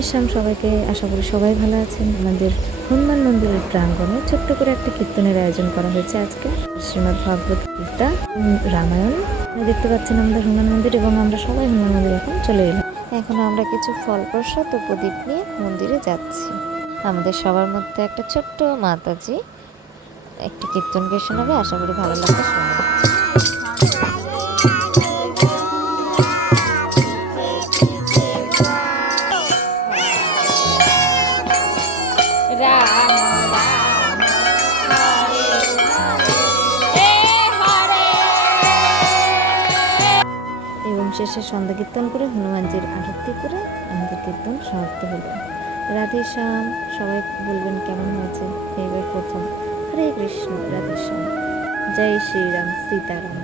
রাধেশ্যাম সবাইকে, আশা করি সবাই ভালো আছেন। আমাদের হনুমান মন্দিরের প্রাঙ্গণে ছোট্ট করে একটা কীর্তনের আয়োজন করা হয়েছে আজকে। শ্রীমদ্ ভগবত গীতা, রামায়ণ দেখতে পাচ্ছেন আমাদের হনুমান মন্দির, এবং আমরা সবাই হনুমান মন্দির এখন চলে এলাম। এখন আমরা কিছু ফল প্রসাদ ও প্রদীপ নিয়ে মন্দিরে যাচ্ছি। আমাদের সবার মধ্যে একটা ছোট্ট মাতাজি একটি কীর্তন গিয়ে শোনাবে, আশা করি ভালো লাগবে শুনবে। এবং শেষে সন্ধ্যা কীর্তন করে হনুমানজির আরতি করে আমাদের কীর্তন সমাপ্ত হলো। রাধে শ্যাম, সবাই বলবেন কেমন হয়েছে এইবার প্রথম। হরে কৃষ্ণ, রাধে শ্যাম, জয় শ্রীরাম, সীতারাম।